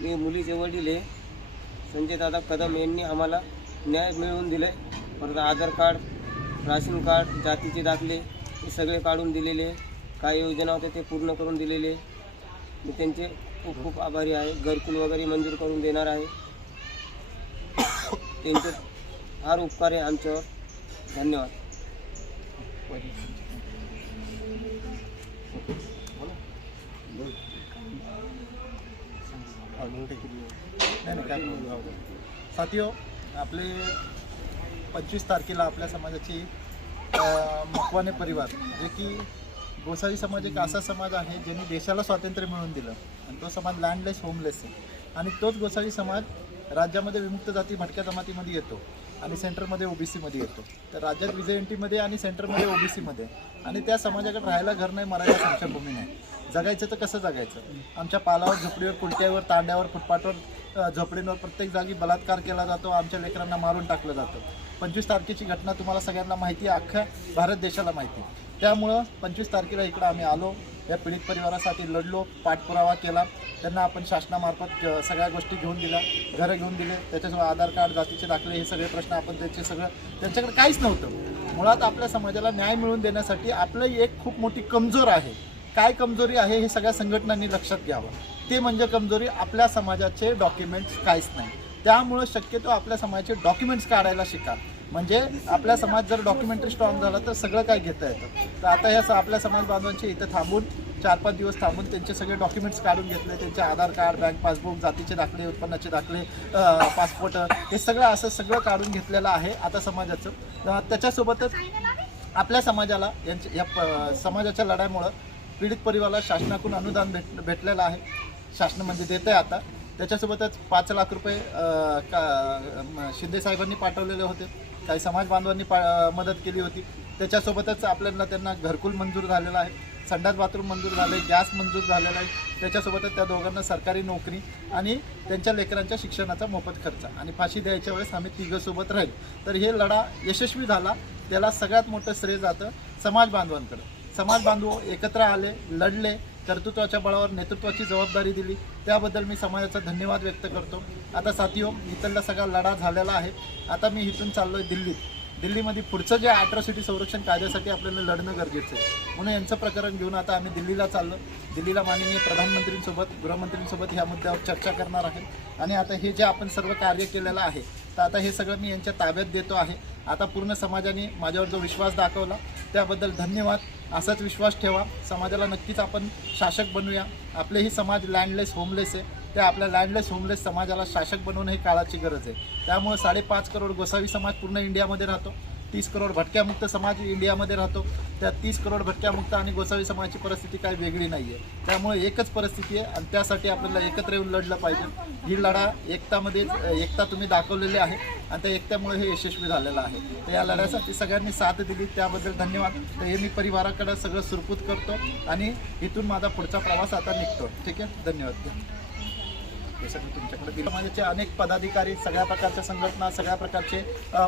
मी मुलीचे वडील आहे संजय दादा कदम यांनी आम्हाला न्याय मिळवून दिले. परत आधार कार्ड राशन कार्ड जातीचे दाखले हे सगळे काढून दिलेले. काय योजना होत्या ते पूर्ण करून दिलेले. मी त्यांचे खूप खूप आभारी आहे. घरकुल वगैरे मंजूर करून देणार आहे. त्यांचे फार उपकार आहे आमच्यावर. धन्यवाद. हो नाही नाही काय साथियो आपले पंचवीस तारखेला आपल्या समाजाची मकवाने परिवार जे की गोसावी समाज एक असा समाज आहे ज्यांनी देशाला स्वातंत्र्य मिळवून दिलं. आणि तो समाज लँडलेस होमलेस आहे. आणि तोच गोसावी समाज राज्यामध्ये विमुक्त जाती भटक्या जमातीमध्ये येतो आणि सेंटरमध्ये ओबीसीमध्ये येतो. तर राज्यात विजय एन टीमध्ये आणि सेंटरमध्ये ओबीसीमध्ये आणि त्या समाजाकडे राहायला घर नाही मराठा संशयभूमी नाही जगायचं तर कसं जगायचं? आमच्या पालावर झोपडीवर कुडक्यावर तांड्यावर फुटपाथवर झोपडींवर प्रत्येक जागी बलात्कार केला जातो आमच्या लेकरांना मारून टाकलं जातं. पंचवीस तारखेची घटना तुम्हाला सगळ्यांना माहिती आहे अख्ख्या भारत देशाला माहिती आहे. त्यामुळं पंचवीस तारखेला इकडं आम्ही आलो या पीडित परिवारासाठी लढलो पाठपुरावा केला. त्यांना आपण शासनामार्फत सगळ्या गोष्टी घेऊन दिल्या घरं घेऊन दिले त्याच्यासोबत आधार कार्ड जातीचे दाखले हे सगळे प्रश्न आपण त्यांचे सगळं त्यांच्याकडे काहीच नव्हतं. मुळात आपल्या समाजाला न्याय मिळवून देण्यासाठी आपलं एक खूप मोठी कमजोर आहे. काय कमजोरी आहे हे सगळ्या संघटनांनी लक्षात घ्यावं. ते म्हणजे कमजोरी आपल्या समाजाचे डॉक्युमेंट्स काहीच नाही. त्यामुळं शक्यतो आपल्या समाजाचे डॉक्युमेंट्स काढायला शिका. म्हणजे आपला समाज जर डॉक्युमेंटरी स्ट्रॉंग झाला तर सगळं काय घेता येतं. तर आता ह्या आपल्या समाज बांधवांचे इथं थांबून चार पाच दिवस थांबून त्यांचे सगळे डॉक्युमेंट्स काढून घेतले. त्यांचे आधार कार्ड बँक पासबुक जातीचे दाखले उत्पन्नाचे दाखले पासपोर्ट हे सगळं असं सगळं काढून घेतलेलं आहे आता समाजाचं. त्याच्यासोबतच आपल्या समाजाला यांच्या या समाजाच्या लढ्यामुळं पीडित परिवाराला शासनाकडून अनुदान भेट भेटलेलं आहे. शासन म्हणजे देते आता. त्याच्यासोबतच पाच लाख रुपये का शिंदे साहेबांनी पाठवलेले होते. काही समाज बांधवांनी पा मदत केली होती. त्याच्यासोबतच आपल्याला त्यांना घरकुल मंजूर झालेलं आहे. संडास बाथरूम मंजूर झाले गॅस मंजूर झालेला आहे. त्याच्यासोबतच त्या दोघांना सरकारी नोकरी आणि त्यांच्या लेकरांच्या शिक्षणाचा मोफत खर्च आणि फाशी द्यायच्या वेळेस आम्ही तिघंसोबत राहील. तर हे लढा यशस्वी झाला. त्याला सगळ्यात मोठं श्रेय जातं समाज बांधवांकडे. समाज बांधव एकत्र आले लढले कर्तृत्वाच्या बळावर नेतृत्वाची जबाबदारी दिली. त्याबद्दल मी समाजाचा धन्यवाद व्यक्त करतो. आता साथीओ इथला सगळा लढा झालेला आहे. आता मी इथून चाललो आहे दिल्लीत. दिल्लीमध्ये पुढचं जे अॅट्रॉसिटी संरक्षण कायद्यासाठी आपल्याला लढणं गरजेचं आहे. म्हणून यांचं प्रकरण घेऊन आता आम्ही दिल्लीला चाललो दिल्लीला माननीय प्रधानमंत्रींसोबत गृहमंत्रींसोबत ह्या मुद्द्यावर चर्चा करणार आहे. आणि आता हे जे आपण सर्व कार्य केलेलं आहे तर आता हे सगळं मी यांच्या ताब्यात देतो आहे. आता पूर्ण समाजाने माझ्यावर जो विश्वास दाखवला त्याबद्दल धन्यवाद. असाच विश्वास ठेवा. समाजाला नक्कीच आपण शासक बनवूया आपलेही समाज लँडलेस होमलेस आहे. त्या आपल्या लँडलेस होमलेस समाजाला शासक बनवणं ही काळाची गरज आहे. त्यामुळे साडेपाच करोड गोसावी समाज पूर्ण इंडियामध्ये राहतो. तीस करोड भटक्यामुक्त समाज इंडियामध्ये राहतो. त्या तीस करोड भटक्यामुक्त आणि गोसावी समाजाची परिस्थिती काही वेगळी नाही आहे त्यामुळे एकच परिस्थिती आहे आणि त्यासाठी आपल्याला एकत्र येऊन लढलं पाहिजे. ही लढा एकतामध्ये एकता तुम्ही दाखवलेली आहे आणि त्या एकत्यामुळे हे यशस्वी झालेलं आहे. तर या लढ्यासाठी सगळ्यांनी साथ दिली. त्याबद्दल धन्यवाद. तर हे मी परिवाराकडे सगळं सुरपूत करतो आणि इथून माझा पुढचा प्रवास आता निघतो ठीक आहे? धन्यवाद. हे सगळं तुमच्याकडे दिलं. समाजाचे अनेक पदाधिकारी सगळ्या प्रकारच्या संघटना सगळ्या प्रकारचे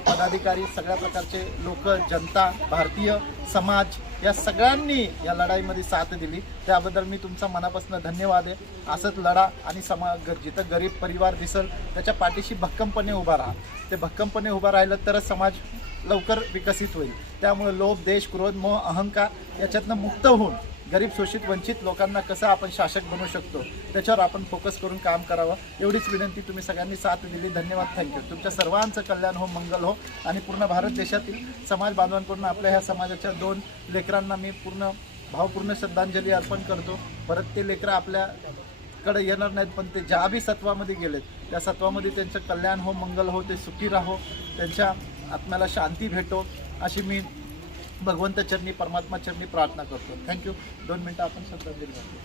पदाधिकारी सगळ्या प्रकारचे लोक जनता भारतीय समाज या सगळ्यांनी या लढाईमध्ये साथ दिली. त्याबद्दल मी तुमचा मनापासून धन्यवाद आहे. असंच लढा आणि समा जिथं गरीब परिवार दिसल त्याच्या पाठीशी भक्कमपणे उभा राहा. ते भक्कमपणे उभा राहिलं तरच समाज लवकर विकसित होईल. त्यामुळे लोभ देश क्रोध मोह अहंकार याच्यातनं मुक्त होऊन गरीब शोषित वंचित लोकांना कसं आपण शासक बनवू शकतो त्याच्यावर आपण फोकस करून काम करावं. एवढीच विनंती तुम्ही सगळ्यांनी साथ दिली. धन्यवाद. थँक्यू तुमच्या सर्वांचं कल्याण हो मंगल हो. आणि पूर्ण भारत देशातील समाज बांधवांकडून आपल्या ह्या समाजाच्या दोन लेकरांना मी पूर्ण भावपूर्ण श्रद्धांजली अर्पण करतो. परत ते लेकरं आपल्याकडे येणार नाहीत पण ते ज्या बी सत्वामध्ये गेलेत त्या सत्वामध्ये त्यांचं कल्याण हो मंगल हो ते सुखी राहो. त्यांच्या आत्म्याला शांती भेटो. अशी मी भगवंत चरणी परमात्मा चरणी प्रार्थना करतो. थँक्यू दोन मिनटं आपण श्रद्धांजली घालतो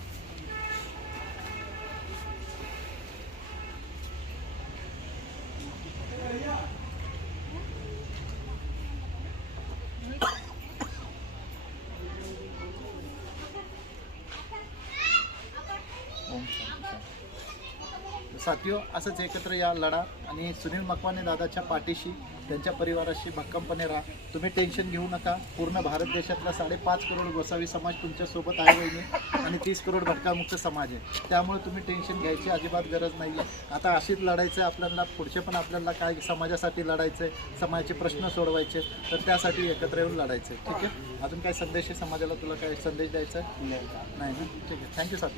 साथियो असंच एकत्र या लढा आणि सुनील मकवाने दादाच्या पाठीशी त्यांच्या परिवाराशी भक्कमपणे राहा. तुम्ही टेन्शन घेऊ नका. पूर्ण भारत देशातला साडेपाच करोड गोसावी समाज तुमच्यासोबत आहे वहिनी. आणि तीस करोड भटकामुक्त समाज आहे. त्यामुळे तुम्ही टेन्शन घ्यायची अजिबात गरज नाही आहे आता अशीच लढायचं आहे आपल्याला पुढचे पण आपल्याला काय समाजासाठी लढायचं आहे समाजाचे प्रश्न सोडवायचे तर त्यासाठी एकत्र येऊन लढायचं आहे ठीक आहे? अजून काय संदेश आहे समाजाला? तुला काय संदेश द्यायचा आहे? नाही. नाही ना? ठीक आहे. थँक्यू साथी.